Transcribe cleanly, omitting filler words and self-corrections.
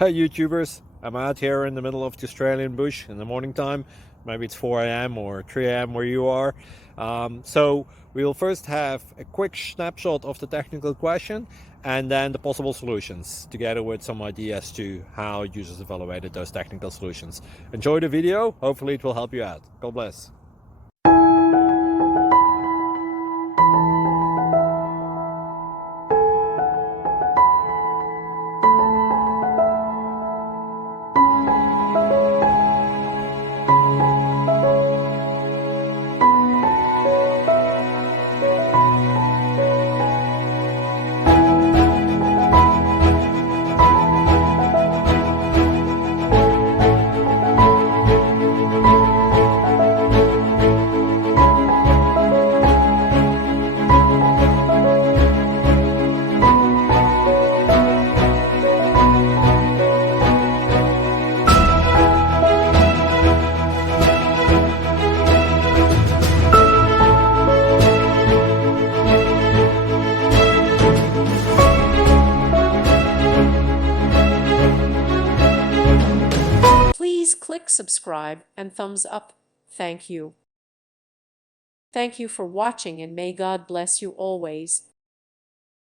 Hey YouTubers, I'm out here in the middle of the Australian bush in the morning time. Maybe it's 4 a.m. or 3 a.m. where you are. So we'll first have a quick snapshot of the technical question and then the possible solutions, together with some ideas to how users evaluated those technical solutions. Enjoy the video, hopefully it will help you out. God bless. Please click subscribe and thumbs up. Thank you. Thank you for watching and may God bless you always.